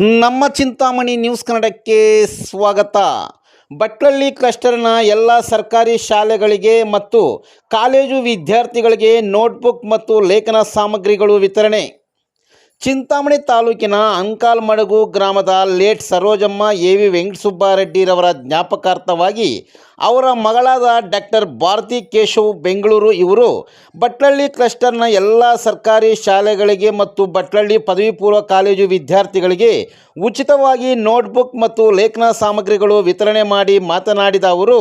ನಮ್ಮ ಚಿಂತಾಮಣಿ ನ್ಯೂಸ್ ಕನ್ನಡಕ್ಕೆ ಸ್ವಾಗತ. ಭಟ್ಕಳ್ಳಿ ಕ್ಲಸ್ಟರ್ನ ಎಲ್ಲ ಸರ್ಕಾರಿ ಶಾಲೆಗಳಿಗೆ ಮತ್ತು ಕಾಲೇಜು ವಿದ್ಯಾರ್ಥಿಗಳಿಗೆ ನೋಟ್ಬುಕ್ ಮತ್ತು ಲೇಖನ ಸಾಮಗ್ರಿಗಳು ವಿತರಣೆ. ಚಿಂತಾಮಣಿ ತಾಲೂಕಿನ ಅಂಕಾಲ್ಮಡಗು ಗ್ರಾಮದ ಲೇಟ್ ಸರೋಜಮ್ಮ ಎ ವಿ ವೆಂಕಟಸುಬ್ಬಾರೆಡ್ಡಿರವರ ಜ್ಞಾಪಕಾರ್ಥವಾಗಿ ಅವರ ಮಗಳಾದ ಡಾಕ್ಟರ್ ಭಾರತಿ ಕೇಶವ್ ಬೆಂಗಳೂರು ಇವರು ಭಟ್ಲಳ್ಳಿ ಕ್ಲಸ್ಟರ್ನ ಎಲ್ಲ ಸರ್ಕಾರಿ ಶಾಲೆಗಳಿಗೆ ಮತ್ತು ಭಟ್ಲಳ್ಳಿ ಪದವಿ ಪೂರ್ವ ಕಾಲೇಜು ವಿದ್ಯಾರ್ಥಿಗಳಿಗೆ ಉಚಿತವಾಗಿ ನೋಟ್ಬುಕ್ ಮತ್ತು ಲೇಖನ ಸಾಮಗ್ರಿಗಳು ವಿತರಣೆ ಮಾಡಿ ಮಾತನಾಡಿದ ಅವರು,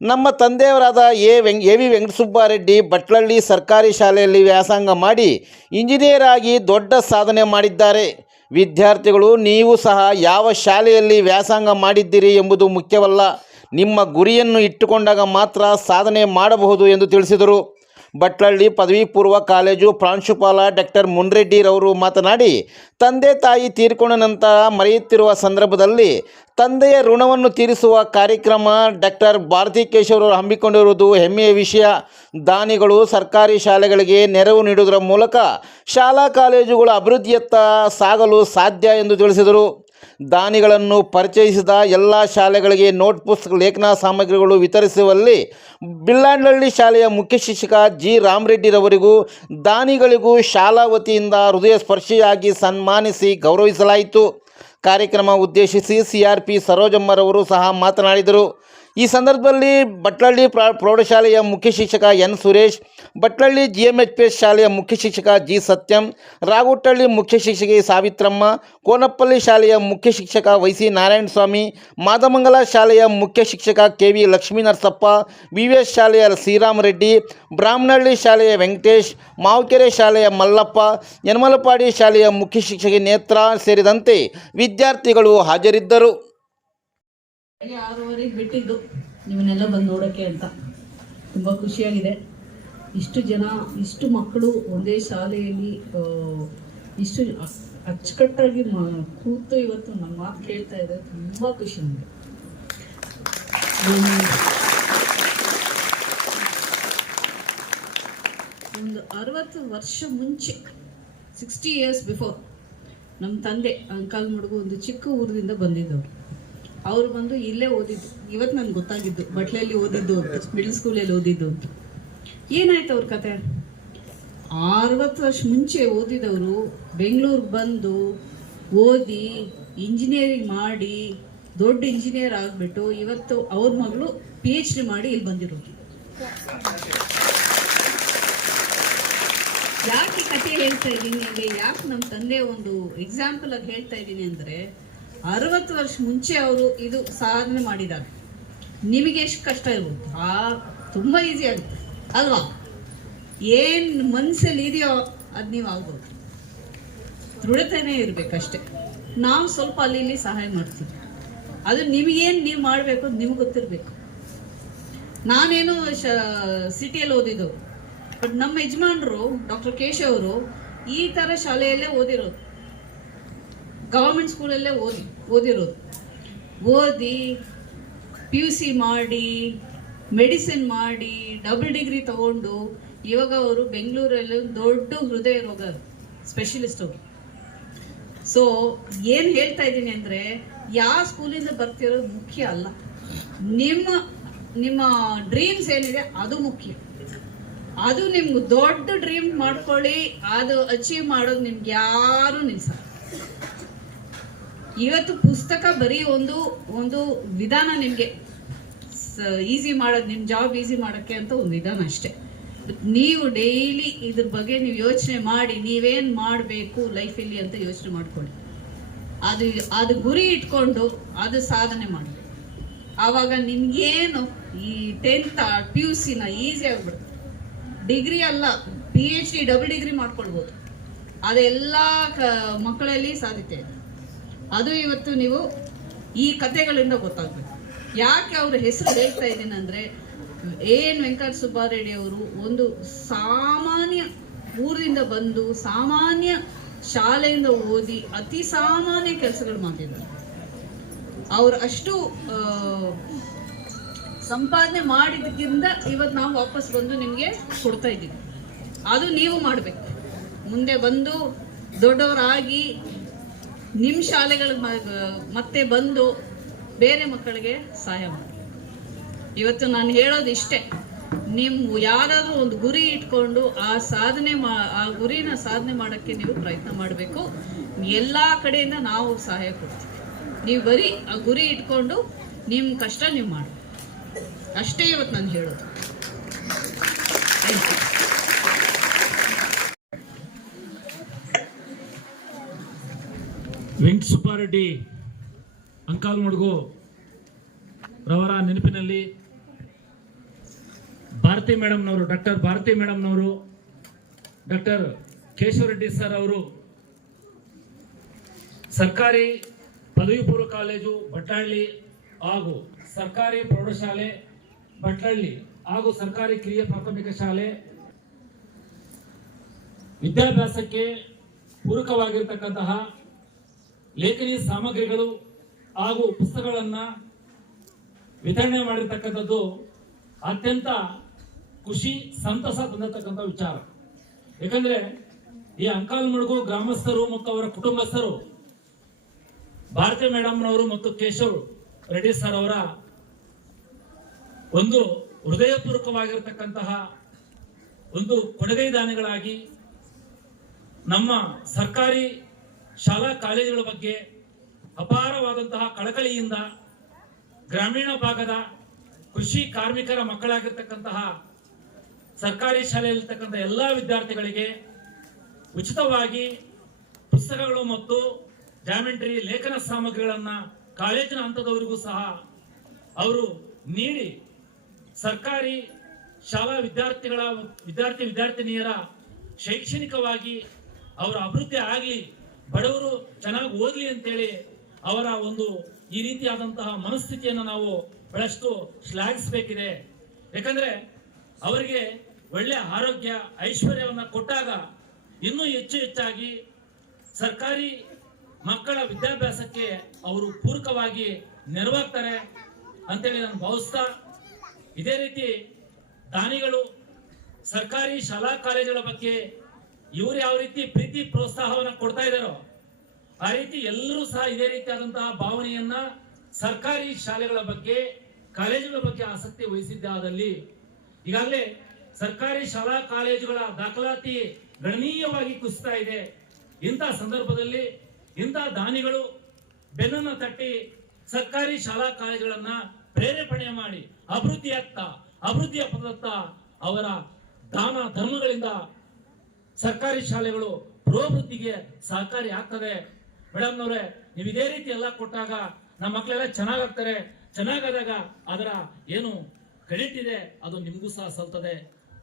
ನಮ್ಮ ತಂದೆಯವರಾದ ಎ ವೆಂಗ್, ಎ ವಿ ವೆಂಕಟಸುಬ್ಬಾರೆಡ್ಡಿ ಬಟ್ಲಳ್ಳಿ ಸರ್ಕಾರಿ ಶಾಲೆಯಲ್ಲಿ ವ್ಯಾಸಂಗ ಮಾಡಿ ಇಂಜಿನಿಯರ್ ಆಗಿ ದೊಡ್ಡ ಸಾಧನೆ ಮಾಡಿದ್ದಾರೆ. ವಿದ್ಯಾರ್ಥಿಗಳು, ನೀವು ಸಹ ಯಾವ ಶಾಲೆಯಲ್ಲಿ ವ್ಯಾಸಂಗ ಮಾಡಿದ್ದೀರಿ ಎಂಬುದು ಮುಖ್ಯವಲ್ಲ. ನಿಮ್ಮ ಗುರಿಯನ್ನು ಇಟ್ಟುಕೊಂಡಾಗ ಮಾತ್ರ ಸಾಧನೆ ಮಾಡಬಹುದು ಎಂದು ತಿಳಿಸಿದರು. ಭಟ್ಲಳ್ಳಿ ಪದವಿ ಪೂರ್ವ ಕಾಲೇಜು ಪ್ರಾಂಶುಪಾಲ ಡಾಕ್ಟರ್ ಮುನ್ರೆಡ್ಡಿರವರು ಮಾತನಾಡಿ, ತಂದೆ ತಾಯಿ ತೀರ್ಕೊಂಡ ನಂತರ ಮರೆಯುತ್ತಿರುವ ಸಂದರ್ಭದಲ್ಲಿ ತಂದೆಯ ಋಣವನ್ನು ತೀರಿಸುವ ಕಾರ್ಯಕ್ರಮ ಡಾಕ್ಟರ್ ಭಾರತಿ ಕೇಶವರವರು ಹಮ್ಮಿಕೊಂಡಿರುವುದು ಹೆಮ್ಮೆಯ ವಿಷಯ. ದಾನಿಗಳು ಸರ್ಕಾರಿ ಶಾಲೆಗಳಿಗೆ ನೆರವು ನೀಡುವುದರ ಮೂಲಕ ಶಾಲಾ ಕಾಲೇಜುಗಳ ಅಭಿವೃದ್ಧಿಯತ್ತ ಸಾಗಲು ಸಾಧ್ಯ ಎಂದು ತಿಳಿಸಿದರು. ದಾನಿಗಳನ್ನು ಪರಿಚಯಿಸಿದ ಎಲ್ಲ ಶಾಲೆಗಳಿಗೆ ನೋಟ್ ಪುಸ್ತಕ ಲೇಖನ ಸಾಮಗ್ರಿಗಳು ವಿತರಿಸುವಲ್ಲಿ ಬಿಲ್ಲಾಂಡಳ್ಳಿ ಶಾಲೆಯ ಮುಖ್ಯ ಶಿಕ್ಷಕ ಜಿ. ರಾಮರೆಡ್ಡಿರವರಿಗೂ ದಾನಿಗಳಿಗೂ ಶಾಲಾ ವತಿಯಿಂದ ಹೃದಯ ಸ್ಪರ್ಶಿಯಾಗಿ ಸನ್ಮಾನಿಸಿ ಗೌರವಿಸಲಾಯಿತು. ಕಾರ್ಯಕ್ರಮ ಉದ್ದೇಶಿಸಿ ಸಿಆರ್ಪಿ ಸರೋಜಮ್ಮರವರು ಸಹ ಮಾತನಾಡಿದರು. ಈ ಸಂದರ್ಭದಲ್ಲಿ ಬಟ್ಲಳ್ಳಿ ಪ್ರಾ, ಪ್ರೌಢಶಾಲೆಯ ಮುಖ್ಯ ಶಿಕ್ಷಕ N Suresh, Batlahalli G M H P S ಶಾಲೆಯ ಮುಖ್ಯ ಶಿಕ್ಷಕ ಜಿ ಸತ್ಯಂ, ರಾಗುಟ್ಟಳ್ಳಿ ಮುಖ್ಯ ಶಿಕ್ಷಕಿ ಸಾವಿತ್ರಮ್ಮ, ಕೋನಪ್ಪಳ್ಳಿ ಶಾಲೆಯ ಮುಖ್ಯ ಶಿಕ್ಷಕ ವೈ ಸಿ ನಾರಾಯಣಸ್ವಾಮಿ, ಮಾದಮಂಗಲ ಶಾಲೆಯ ಮುಖ್ಯ ಶಿಕ್ಷಕ K V Lakshminarasappa, V V S ಶಾಲೆಯ ಶ್ರೀರಾಮರೆಡ್ಡಿ ಬ್ರಾಹ್ಮಣಹಳ್ಳಿ ಶಾಲೆಯ ವೆಂಕಟೇಶ್, ಮಾವುಕೆರೆ ಶಾಲೆಯ ಮಲ್ಲಪ್ಪ, ಯನಮಲಪಾಡಿ ಶಾಲೆಯ ಮುಖ್ಯ ಶಿಕ್ಷಕಿ ನೇತ್ರ ಸೇರಿದಂತೆ ವಿದ್ಯಾರ್ಥಿಗಳು ಹಾಜರಿದ್ದರು. ಆರೂವರೆಗೆ ಬಿಟ್ಟಿದ್ದು ನಿಮ್ಮನ್ನೆಲ್ಲ ಬಂದು ನೋಡೋಕ್ಕೆ ಅಂತ. ತುಂಬ ಖುಷಿಯಾಗಿದೆ. ಇಷ್ಟು ಜನ, ಇಷ್ಟು ಮಕ್ಕಳು ಒಂದೇ ಶಾಲೆಯಲ್ಲಿ ಇಷ್ಟು ಅಚ್ಚುಕಟ್ಟಾಗಿ ಕೂತು ಇವತ್ತು ನಮ್ಮ ಮಾತು ಕೇಳ್ತಾ ಇದೆ ತುಂಬ ಖುಷಿ ನನಗೆ. ಒಂದು ಅರವತ್ತು ವರ್ಷ ಮುಂಚೆ ಸಿಕ್ಸ್ಟಿ ಇಯರ್ಸ್ ಬಿಫೋರ್ ನಮ್ಮ ತಂದೆ, ಅಂಕಾಲ್ ಮಡುಗು ಒಂದು ಚಿಕ್ಕ ಊರಿನಿಂದ ಬಂದಿದ್ದವರು. ಅವ್ರು ಬಂದು ಇಲ್ಲೇ ಓದಿದ್ದು. ಇವತ್ತು ನನ್ಗೆ ಗೊತ್ತಾಗಿದ್ದು, ಬಟ್ಲಲ್ಲಿ ಓದಿದ್ದು ಅಂತ ಮಿಡ್ಲ್ ಸ್ಕೂಲಲ್ಲಿ ಓದಿದ್ದು ಅಂತ. ಏನಾಯ್ತು ಅವ್ರ ಕತೆ? ಅರವತ್ತು ವರ್ಷ ಮುಂಚೆ ಓದಿದವರು ಬೆಂಗಳೂರಿಗೆ ಬಂದು ಓದಿ ಇಂಜಿನಿಯರಿಂಗ್ ಮಾಡಿ, ದೊಡ್ಡ ಇಂಜಿನಿಯರ್ ಆಗಿಬಿಟ್ಟು ಇವತ್ತು ಅವ್ರ ಮಗಳು ಪಿ ಎಚ್ ಡಿ ಮಾಡಿ ಇಲ್ಲಿ ಬಂದಿರೋದು. ಯಾಕೆ ಕತೆ ಹೇಳ್ತಾ ಇದ್ದೀನಿ ಯಾಕೆ ನಮ್ಮ ತಂದೆ ಒಂದು ಎಕ್ಸಾಂಪಲ್ ಆಗಿ ಹೇಳ್ತಾ ಇದ್ದೀನಿ ಅಂದ್ರೆ ಅರವತ್ತು ವರ್ಷ ಮುಂಚೆ ಅವರು ಇದು ಸಾಧನೆ ಮಾಡಿದ್ದಾರೆ. ನಿಮಗೆ ಎಷ್ಟು ಕಷ್ಟ ಇರ್ಬೋದು ಆ, ತುಂಬ ಈಸಿ ಆಗುತ್ತೆ. ಅಲ್ವಾ? ಏನು ಮನಸ್ಸಲ್ಲಿ ಇದೆಯೋ ಅದು ನೀವು ಆಗ್ಬೋದು. ದೃಢತೆನೇ ಇರಬೇಕಷ್ಟೆ. ನಾವು ಸ್ವಲ್ಪ ಅಲ್ಲಿ ಇಲ್ಲಿ ಸಹಾಯ ಮಾಡ್ತೀವಿ. ಅದು ನಿಮಗೇನು ನೀವು ಮಾಡಬೇಕು ನಿಮ್ಗೆ ಗೊತ್ತಿರಬೇಕು. ನಾನೇನು ಸಿಟಿಯಲ್ಲಿ ಓದಿದ್ದು. ಬಟ್ ನಮ್ಮ ಯಜಮಾನರು, ಡಾಕ್ಟರ್ ಕೇಶವರು ಈ ತರ ಶಾಲೆಯಲ್ಲೇ ಓದಿರೋದು. ಗವರ್ಮೆಂಟ್ ಸ್ಕೂಲಲ್ಲೇ ಓದಿ, ಓದಿರೋದು. ಓದಿ ಪಿ ಯು ಸಿ ಮಾಡಿ ಮೆಡಿಸಿನ್ ಮಾಡಿ ಡಬಲ್ ಡಿಗ್ರಿ ತಗೊಂಡು ಇವಾಗ ಅವರು ಬೆಂಗಳೂರಲ್ಲಿ ದೊಡ್ಡ ಹೃದಯ ರೋಗ ಸ್ಪೆಷಲಿಸ್ಟ್ ಅವರು ಸೊ ಏನು ಹೇಳ್ತಾ ಇದ್ದೀನಿ ಅಂದರೆ ಯಾವ ಸ್ಕೂಲಿಂದ ಬರ್ತಿರೋದು ಮುಖ್ಯ ಅಲ್ಲ. ನಿಮ್ಮ ನಿಮ್ಮ ಡ್ರೀಮ್ಸ್ ಏನಿದೆ ಅದು ಮುಖ್ಯ. ಅದು ನಿಮ್ಗೆ ದೊಡ್ಡ ಡ್ರೀಮ್ ಮಾಡ್ಕೊಳ್ಳಿ, ಅದು ಅಚೀವ್ ಮಾಡೋದು ನಿಮ್ಗೆ ಯಾರು ನಿಲ್ಸಲ್ಲ. ಇವತ್ತು ಪುಸ್ತಕ ಬರೀ ಒಂದು ಒಂದು ವಿಧಾನ ನಿಮಗೆ ಈಸಿ ಮಾಡೋದು ನಿಮ್ಮ ಜಾಬ್ ಈಸಿ ಮಾಡೋಕ್ಕೆ ಅಂತ ಒಂದು ವಿಧಾನ ಅಷ್ಟೇ. ನೀವು ಡೈಲಿ ಇದ್ರ ಬಗ್ಗೆ ನೀವು ಯೋಚನೆ ಮಾಡಿ, ನೀವೇನು ಮಾಡಬೇಕು ಲೈಫಲ್ಲಿ ಅಂತ ಯೋಚನೆ ಮಾಡ್ಕೊಳ್ಳಿ. ಅದು ಅದು ಗುರಿ ಇಟ್ಕೊಂಡು ಅದು ಸಾಧನೆ ಮಾಡಿ. ಆವಾಗ ನಿಮ್ಗೇನು ಈ ಟೆಂತ್ ಪಿ ಯು ಸಿನ ಈಸಿ ಆಗ್ಬಿಡುತ್ತೆ. ಡಿಗ್ರಿ ಅಲ್ಲ P H D double degree ಮಾಡ್ಕೊಳ್ಬೋದು. ಅದೆಲ್ಲ ಮಕ್ಕಳಲ್ಲಿ ಸಾಧ್ಯತೆ ಇದೆ. ಅದು ಇವತ್ತು ನೀವು ಈ ಕಥೆಗಳಿಂದ ಗೊತ್ತಾಗ್ಬೇಕು. ಯಾಕೆ ಅವ್ರ ಹೆಸರು ಹೇಳ್ತಾ ಇದ್ದೀನಿ ಅಂದ್ರೆ ಎನ್ ವೆಂಕಟ ಸುಬ್ಬಾರೆಡ್ಡಿ ಅವರು ಒಂದು ಸಾಮಾನ್ಯ ಊರಿಂದ ಬಂದು ಸಾಮಾನ್ಯ ಶಾಲೆಯಿಂದ ಓದಿ ಅತಿ ಸಾಮಾನ್ಯ ಕೆಲಸಗಳು ಮಾಡಿದ್ದಾರೆ ಅವ್ರು ಅಷ್ಟು ಸಂಪಾದನೆ ಮಾಡಿದ್ದಕ್ಕಿಂತ ಇವತ್ತು ನಾವು ವಾಪಸ್ ಬಂದು ನಿಮಗೆ ಕೊಡ್ತಾ ಇದ್ದೀವಿ. ಅದು ನೀವು ಮಾಡಬೇಕು. ಮುಂದೆ ಬಂದು ದೊಡ್ಡವರಾಗಿ ನಿಮ್ಮ ಶಾಲೆಗಳಿಗೆ ಮತ್ತೆ ಬಂದು ಬೇರೆ ಮಕ್ಕಳಿಗೆ ಸಹಾಯ ಮಾಡಿ. ಇವತ್ತು ನಾನು ಹೇಳೋದು ಇಷ್ಟೇ. ನೀವು ಯಾರಾದರೂ ಒಂದು ಗುರಿ ಇಟ್ಕೊಂಡು ಆ ಸಾಧನೆ ಮಾ, ಆ ಗುರಿನ ಸಾಧನೆ ಮಾಡೋಕ್ಕೆ ನೀವು ಪ್ರಯತ್ನ ಮಾಡಬೇಕು. ಎಲ್ಲ ಕಡೆಯಿಂದ ನಾವು ಸಹಾಯ ಕೊಡ್ತೀವಿ. ನೀವು ಬರೀ ಆ ಗುರಿ ಇಟ್ಕೊಂಡು ನಿಮ್ಮ ಕಷ್ಟ ನೀವು ಮಾಡಿ ಅಷ್ಟೇ ಇವತ್ತು ನಾನು ಹೇಳೋದು. ಥ್ಯಾಂಕ್ ಸುಬ್ಬಾರೆಡ್ಡಿ ಅಂಕಾಲ್ ರವರ ನೆನಪಿನಲ್ಲಿ ಭಾರತಿ ಮೇಡಮ್ನವರು, ಡಾಕ್ಟರ್ ಭಾರತಿ ಮೇಡಮ್ನವರು, ಡಾಕ್ಟರ್ ಕೇಶವರೆಡ್ಡಿ ಸರ್ ಅವರು ಸರ್ಕಾರಿ ಪದವಿ ಪೂರ್ವ ಕಾಲೇಜು ಭಟ್ಟಹಳ್ಳಿ ಹಾಗೂ ಸರ್ಕಾರಿ ಪ್ರೌಢಶಾಲೆ ಭಟ್ಲಹಳ್ಳಿ ಹಾಗೂ ಸರ್ಕಾರಿ ಕಿರಿಯ ಪ್ರಾಥಮಿಕ ಶಾಲೆ ವಿದ್ಯಾಭ್ಯಾಸಕ್ಕೆ ಪೂರಕವಾಗಿರ್ತಕ್ಕಂತಹ ಲೇಖನಿ ಸಾಮಗ್ರಿಗಳು ಹಾಗೂ ಪುಸ್ತಕಗಳನ್ನು ವಿತರಣೆ ಮಾಡಿರ್ತಕ್ಕಂಥದ್ದು ಅತ್ಯಂತ ಖುಷಿ, ಸಂತಸ ತಂದಿರತಕ್ಕಂಥ ವಿಚಾರ. ಯಾಕಂದ್ರೆ ಈ ಅಂಕಾಲ್ಮಡ್ಗು ಗ್ರಾಮಸ್ಥರು ಮತ್ತು ಅವರ ಕುಟುಂಬಸ್ಥರು ಭಾರತಿ ಮೇಡಮ್ನವರು ಮತ್ತು ಕೇಶವ್ ರೆಡ್ಡಿ ಸರ್ ಅವರ ಒಂದು ಹೃದಯಪೂರ್ವಕವಾಗಿರ್ತಕ್ಕಂತಹ ಒಂದು ಕೊಡುಗೈ ದಾನಿಗಳಾಗಿ ನಮ್ಮ ಸರ್ಕಾರಿ ಶಾಲಾ ಕಾಲೇಜುಗಳ ಬಗ್ಗೆ ಅಪಾರವಾದಂತಹ ಕಳಕಳಿಯಿಂದ ಗ್ರಾಮೀಣ ಭಾಗದ ಕೃಷಿ ಕಾರ್ಮಿಕರ ಮಕ್ಕಳಾಗಿರ್ತಕ್ಕಂತಹ ಸರ್ಕಾರಿ ಶಾಲೆಯಲ್ಲಿರ್ತಕ್ಕಂಥ ಎಲ್ಲ ವಿದ್ಯಾರ್ಥಿಗಳಿಗೆ ಉಚಿತವಾಗಿ ಪುಸ್ತಕಗಳು ಮತ್ತು ಜಾಮೆಂಟ್ರಿ ಲೇಖನ ಸಾಮಗ್ರಿಗಳನ್ನ ಕಾಲೇಜಿನ ಹಂತದವರಿಗೂ ಸಹ ಅವರು ನೀಡಿ ಸರ್ಕಾರಿ ಶಾಲಾ ವಿದ್ಯಾರ್ಥಿಗಳ ವಿದ್ಯಾರ್ಥಿ ವಿದ್ಯಾರ್ಥಿನಿಯರ ಶೈಕ್ಷಣಿಕವಾಗಿ ಅವರ ಅಭಿವೃದ್ಧಿ ಆಗಲಿ ಬಡವರು ಚೆನ್ನಾಗಿ ಓದ್ಲಿ ಅಂತೇಳಿ ಅವರ ಒಂದು ಈ ರೀತಿಯಾದಂತಹ ಮನಸ್ಥಿತಿಯನ್ನು ನಾವು ಬಹಳಷ್ಟು ಶ್ಲಾಘಿಸಬೇಕಿದೆ ಯಾಕಂದ್ರೆ ಅವರಿಗೆ ಒಳ್ಳೆ ಆರೋಗ್ಯ, ಐಶ್ವರ್ಯವನ್ನ ಕೊಟ್ಟಾಗ ಇನ್ನೂ ಹೆಚ್ಚು ಹೆಚ್ಚಾಗಿ ಸರ್ಕಾರಿ ಮಕ್ಕಳ ವಿದ್ಯಾಭ್ಯಾಸಕ್ಕೆ ಅವರು ಪೂರಕವಾಗಿ ನೆರವಾಗ್ತಾರೆ ಅಂತೇಳಿ ನಾನು ಭಾವಿಸ್ತಾ ಇದೇ ರೀತಿ ದಾನಿಗಳು ಸರ್ಕಾರಿ ಶಾಲಾ ಕಾಲೇಜುಗಳ ಬಗ್ಗೆ ಇವರು ಯಾವ ರೀತಿ ಪ್ರೀತಿ ಪ್ರೋತ್ಸಾಹವನ್ನ ಕೊಡ್ತಾ ಇದ್ದಾರೋ, ಆ ರೀತಿ ಎಲ್ಲರೂ ಸಹ ಇದೇ ರೀತಿಯಾದಂತಹ ಭಾವನೆಯನ್ನ ಸರ್ಕಾರಿ ಶಾಲೆಗಳ ಬಗ್ಗೆ, ಕಾಲೇಜುಗಳ ಬಗ್ಗೆ ಆಸಕ್ತಿ ವಹಿಸಿದ್ದಾದಲ್ಲಿ ಈಗಾಗಲೇ ಸರ್ಕಾರಿ ಶಾಲಾ ಕಾಲೇಜುಗಳ ದಾಖಲಾತಿ ಗಣನೀಯವಾಗಿ ಕುಸಿತಾ ಇದೆ. ಇಂಥ ಸಂದರ್ಭದಲ್ಲಿ ಇಂಥ ದಾನಿಗಳು ಬೆನ್ನನ್ನು ತಟ್ಟಿ ಸರ್ಕಾರಿ ಶಾಲಾ ಕಾಲೇಜುಗಳನ್ನ ಪ್ರೇರೇಪಣೆ ಮಾಡಿ ಅಭಿವೃದ್ಧಿಯತ್ತ, ಅಭಿವೃದ್ಧಿಯ ಪದತ್ತ ಅವರ ದಾನ ಧರ್ಮಗಳಿಂದ ಸರ್ಕಾರಿ ಶಾಲೆಗಳು ಪುರೋಭಿವೃದ್ಧಿಗೆ ಸಹಕಾರಿ ಆಗ್ತದೆ ಮೇಡಮ್ನವ್ರೆ ನೀವು ಇದೇ ರೀತಿ ಎಲ್ಲ ಕೊಟ್ಟಾಗ ನಮ್ಮ ಮಕ್ಕಳೆಲ್ಲ ಚೆನ್ನಾಗಾಗ್ತಾರೆ. ಚೆನ್ನಾಗಾದಾಗ ಅದರ ಏನು ಕ್ರೆಡಿಟ್ ಇದೆ, ಅದು ನಿಮಗೂ ಸಹ ಸಲ್ತದೆ.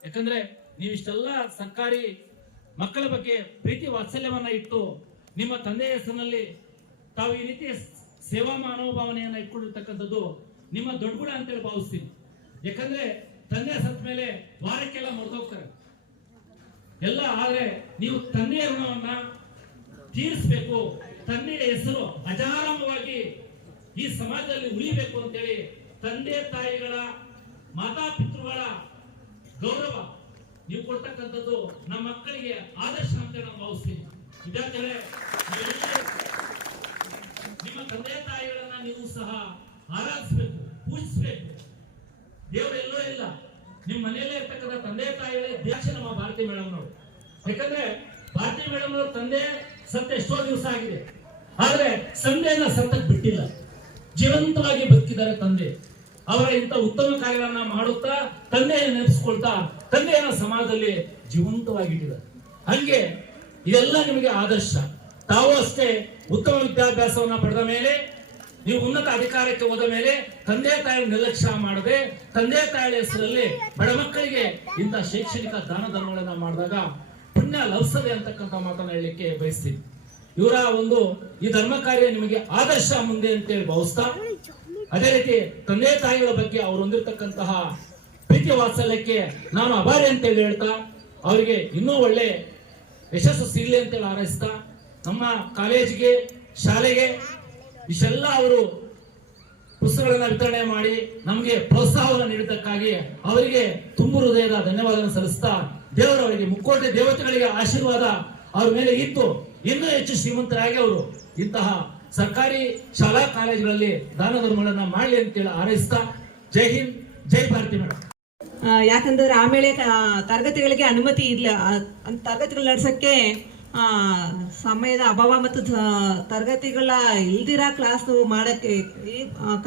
ಯಾಕಂದ್ರೆ ನೀವಿಷ್ಟೆಲ್ಲ ಸರ್ಕಾರಿ ಮಕ್ಕಳ ಬಗ್ಗೆ ಪ್ರೀತಿ ವಾತ್ಸಲ್ಯವನ್ನ ಇಟ್ಟು ನಿಮ್ಮ ತಂದೆಯ ಹೆಸರಿನಲ್ಲಿ ತಾವು ಈ ರೀತಿ ಸೇವಾ ಮನೋಭಾವನೆಯನ್ನ ಇಟ್ಕೊಂಡಿರ್ತಕ್ಕಂಥದ್ದು ನಿಮ್ಮ ದೊಡ್ಡ ಗುಣ ಅಂತೇಳಿ ಭಾವಿಸ್ತೀನಿ. ಯಾಕಂದ್ರೆ ತಂದೆ ಸತ್ತ ಮೇಲೆ ವಾರಕ್ಕೆಲ್ಲ ಮರೆದೋಗ್ತಾರೆ. ಎಲ್ಲ, ಆದ್ರೆ ನೀವು ತಂದೆಯ ಋಣವನ್ನ ತೀರಿಸಬೇಕು. ತಂದೆಯ ಹೆಸರು ಅಜಾರಾಮವಾಗಿ ಈ ಸಮಾಜದಲ್ಲಿ ಉಳಿಬೇಕು ಅಂತೇಳಿ ತಂದೆ ತಾಯಿಗಳ ಮಾತಾಪಿತೃಗಳ ಗೌರವ ನೀವು ಕೊಡ್ತಕ್ಕಂಥದ್ದು ನಮ್ಮ ಮಕ್ಕಳಿಗೆ ಆದರ್ಶ ಅಂತ ನಾವು ಭಾವಿಸ್ತೀನಿ. ವಿದ್ಯಾರ್ಥಿಗಳೇ ನಿಮ್ಮ ತಂದೆ ತಾಯಿಗಳನ್ನ ನೀವು ಸಹ ಆರಾಧಿಸಬೇಕು, ಪೂಜಿಸಬೇಕು. ನಿಮ್ಮ ಮನೆಯಲ್ಲೇ ಇರ್ತಕ್ಕಂಥ ತಂದೆ ತಾಯಿಗಳೇ ದೇಶ ನಮ್ಮ ಭಾರತಿ ಮೇಡಮ್ ಯಾಕಂದ್ರೆ ಭಾರತಿ ಮೇಡಮ್ ಅವ್ರ ತಂದೆ ಸತ್ತ ಎಷ್ಟೋ ದಿವಸ ಆಗಿದೆ. ಆದ್ರೆ ಸಂದೆಯನ್ನ ಸತ್ತಕ್ ಬಿಟ್ಟಿಲ್ಲ. ಜೀವಂತವಾಗಿ ಬದುಕಿದ್ದಾರೆ ತಂದೆ. ಅವರ ಇಂಥ ಉತ್ತಮ ಕಾರ್ಯಗಳನ್ನ ಮಾಡುತ್ತಾ ತಂದೆಯನ್ನು ನೆನೆಸ್ಕೊಳ್ತಾ ತಂದೆಯನ್ನ ಸಮಾಜದಲ್ಲಿ ಜೀವಂತವಾಗಿಟ್ಟಿದ್ದಾರೆ. ಹಂಗೆ ಇದೆಲ್ಲ ನಿಮಗೆ ಆದರ್ಶ. ತಾವು ಅಷ್ಟೇ ಉತ್ತಮ ವಿದ್ಯಾಭ್ಯಾಸವನ್ನ ಪಡೆದ ಮೇಲೆ ನೀವು ಉನ್ನತ ಅಧಿಕಾರಕ್ಕೆ ಹೋದ ಮೇಲೆ ತಂದೆ ತಾಯಿ ನಿರ್ಲಕ್ಷ್ಯ ಮಾಡದೆ, ತಂದೆ ತಾಯಿಯ ಹೆಸರಲ್ಲಿ ಬಡ ಮಕ್ಕಳಿಗೆ ಇಂಥ ಶೈಕ್ಷಣಿಕ ದಾನ ಧರ್ಮಗಳನ್ನ ಮಾಡಿದಾಗ ಪುಣ್ಯ ಲಭಿಸದೆ ಅಂತಕ್ಕಂಥ ಮಾತನ್ನ ಹೇಳಲಿಕ್ಕೆ ಬಯಸ್ತೀನಿ. ಇವರ ಒಂದು ಈ ಧರ್ಮ ಕಾರ್ಯ ನಿಮಗೆ ಆದರ್ಶ ಮುಂದೆ ಅಂತೇಳಿ ಭಾವಿಸ್ತಾ, ಅದೇ ರೀತಿ ತಂದೆ ತಾಯಿಗಳ ಬಗ್ಗೆ ಅವರು ಹೊಂದಿರತಕ್ಕಂತಹ ಪ್ರೀತಿ ವಾತ್ಸಲ್ಯಕ್ಕೆ ನಾನು ಅಭಾರಿ ಅಂತೇಳಿ ಹೇಳ್ತಾ, ಅವರಿಗೆ ಇನ್ನೂ ಒಳ್ಳೆ ಯಶಸ್ಸು ಸಿಗಲಿ ಅಂತೇಳಿ ಹಾರೈಸ್ತಾ, ನಮ್ಮ ಕಾಲೇಜಿಗೆ, ಶಾಲೆಗೆ ಇಷ್ಟೆಲ್ಲ ಅವರು ಪುಸ್ತಕಗಳನ್ನ ವಿತರಣೆ ಮಾಡಿ ನಮಗೆ ಪ್ರೋತ್ಸಾಹವನ್ನು ನೀಡಿದ್ದಕ್ಕಾಗಿ ಅವರಿಗೆ ತುಂಬು ಹೃದಯದ ಧನ್ಯವಾದವನ್ನು ಸಲ್ಲಿಸ್ತಾ ದೇವರವರಿಗೆ ಮುಕ್ಕೋಟೆ ದೇವತೆಗಳಿಗೆ ಆಶೀರ್ವಾದ ಅವರ ಮೇಲೆ ಇತ್ತು. ಇನ್ನೂ ಹೆಚ್ಚು ಶ್ರೀಮಂತರಾಗಿ ಅವರು ಇಂತಹ ಸರ್ಕಾರಿ ಶಾಲಾ ಕಾಲೇಜುಗಳಲ್ಲಿ ದಾನ ಧರ್ಮಗಳನ್ನ ಮಾಡಲಿ ಅಂತೇಳಿ ಹಾರೈಸ್ತಾ ಜೈ ಹಿಂದ್, ಜೈ ಭಾರತಿ ಮೇಡಮ್ ಯಾಕಂದ್ರೆ ಆಮೇಲೆ ತರಗತಿಗಳಿಗೆ ಅನುಮತಿ ಇಲ್ಲ ತರಗತಿಗಳು ನಡೆಸಕ್ಕೆ ಸಮಯದ ಅಭಾವ ಮತ್ತು ತರಗತಿಗಳ ಇಲ್ದಿರ ಕ್ಲಾಸ್ ಮಾಡಕ್ಕೆ, ಈ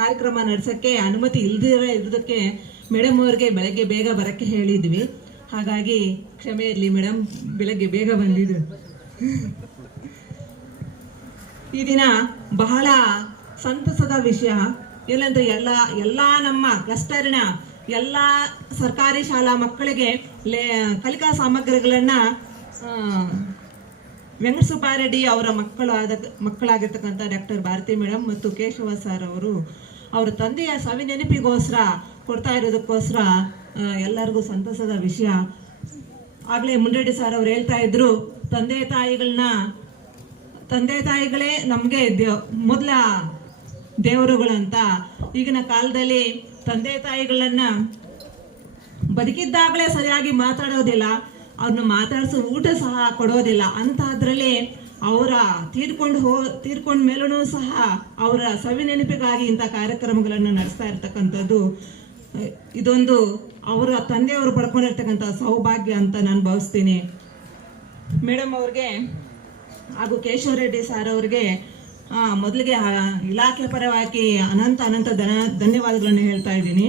ಕಾರ್ಯಕ್ರಮ ನಡೆಸೋಕ್ಕೆ ಅನುಮತಿ ಇಲ್ದಿರ ಇರೋದಕ್ಕೆ ಮೇಡಮ್ ಅವ್ರಿಗೆ ಬೆಳಗ್ಗೆ ಬೇಗ ಬರಕ್ಕೆ ಹೇಳಿದ್ವಿ. ಹಾಗಾಗಿ ಕ್ಷಮೆ ಇರಲಿ ಮೇಡಮ್ ಬೆಳಗ್ಗೆ ಬೇಗ ಬಂದಿದ್ರು. ಈ ದಿನ ಬಹಳ ಸಂತಸದ ವಿಷಯ. ಏನಂದ್ರೆ ಎಲ್ಲ ಎಲ್ಲ ನಮ್ಮ ಕ್ಲಸ್ಟರ್ನ ಎಲ್ಲ ಸರ್ಕಾರಿ ಶಾಲಾ ಮಕ್ಕಳಿಗೆ ಲೇ, ಕಲಿಕಾ ಸಾಮಗ್ರಿಗಳನ್ನ ಆ, ಅವರ ಮಕ್ಕಳು ಮಕ್ಕಳಾದ ಮಕ್ಕಳಾಗಿರ್ತಕ್ಕಂಥ ಡಾಕ್ಟರ್ ಭಾರತಿ ಮೇಡಮ್ ಮತ್ತು ಕೇಶವ ಸರ್ ಅವರು ಅವರ ತಂದೆಯ ಸವಿ ನೆನಪಿಗೋಸ್ಕರ ಕೊಡ್ತಾ ಇರೋದಕ್ಕೋಸ್ಕರ ಎಲ್ಲರಿಗೂ ಸಂತಸದ ವಿಷಯ. ಆಗಲೇ ಮುಂಡೇಡಿ ಸರ್ ಅವ್ರು ಹೇಳ್ತಾ ಇದ್ರು ತಂದೆ ತಾಯಿಗಳನ್ನ ತಂದೆ ತಾಯಿಗಳೇ ನಮಗೆ ಮೊದಲ ದೇವರುಗಳಂತ. ಈಗಿನ ಕಾಲದಲ್ಲಿ ತಂದೆ ತಾಯಿಗಳನ್ನ ಬದುಕಿದ್ದಾಗಲೇ ಸರಿಯಾಗಿ ಮಾತಾಡೋದಿಲ್ಲ. ಅವ್ರನ್ನ ಮಾತಾಡಿಸೋ ಊಟ ಸಹ ಕೊಡೋದಿಲ್ಲ. ಅಂತಾದ್ರಲ್ಲಿ ಅವರ ತೀರ್ಕೊಂಡು ಹೋ, ತೀರ್ಕೊಂಡ ಮೇಲೂ ಸಹ ಅವರ ಸವಿ ನೆನಪಿಗಾಗಿ ಇಂಥ ಕಾರ್ಯಕ್ರಮಗಳನ್ನು ನಡೆಸ್ತಾ ಇರ್ತಕ್ಕಂಥದ್ದು. ಇದೊಂದು ಅವರ ತಂದೆಯವರು ಪಡ್ಕೊಂಡಿರ್ತಕ್ಕಂಥ ಸೌಭಾಗ್ಯ ಅಂತ ನಾನು ಭಾವಿಸ್ತೀನಿ. ಮೇಡಮ್ ಅವ್ರಿಗೆ ಹಾಗೂ ಕೇಶವ ರೆಡ್ಡಿ ಸರ್ ಅವ್ರಿಗೆ ಮೊದಲಿಗೆ ಇಲಾಖೆ ಪರವಾಗಿ ಅನಂತ ಅನಂತ ಧನ, ಧನ್ಯವಾದಗಳನ್ನು ಹೇಳ್ತಾ ಇದ್ದೀನಿ.